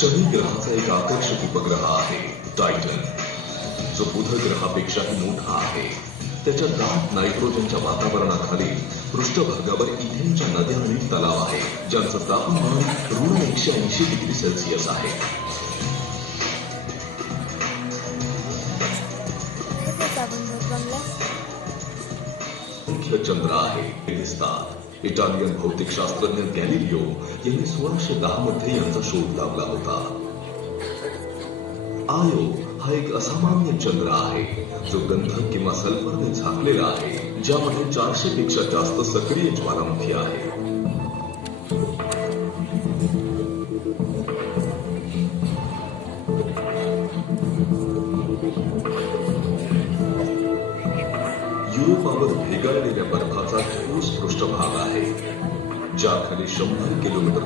शनी ग्रहाचा एक आकर्षक उपग्रह आहे टायटन, जो बुध ग्रहापेक्षाही मोठा आहे. त्याच्या दाट नायट्रोजनच्या वातावरणाखाली पृष्ठभागावर इथेनच्या नद्या आणि तलाव आहे, ज्यांचं तापमान ऋण 180 डिग्री सेल्सिअस आहे. मुख्य चंद्र आहे हे दिसतात. इटालियन भौतिकशास्त्रज्ञ गॅलिलिओ यांनी 1610 मध्ये यांचा शोध लावला होता. आयो हा एक असामान्य चंद्र आहे, जो गंधक किंवा सल्फरने झाकलेला आहे, ज्यामध्ये 400 पेक्षा जास्त सक्रिय ज्वालामुखी आहे. युरोपावर भेगाळलेल्या बर्फाचा ठोस पृष्ठभाग आहे, ज्याखाली 100 किलोमीटर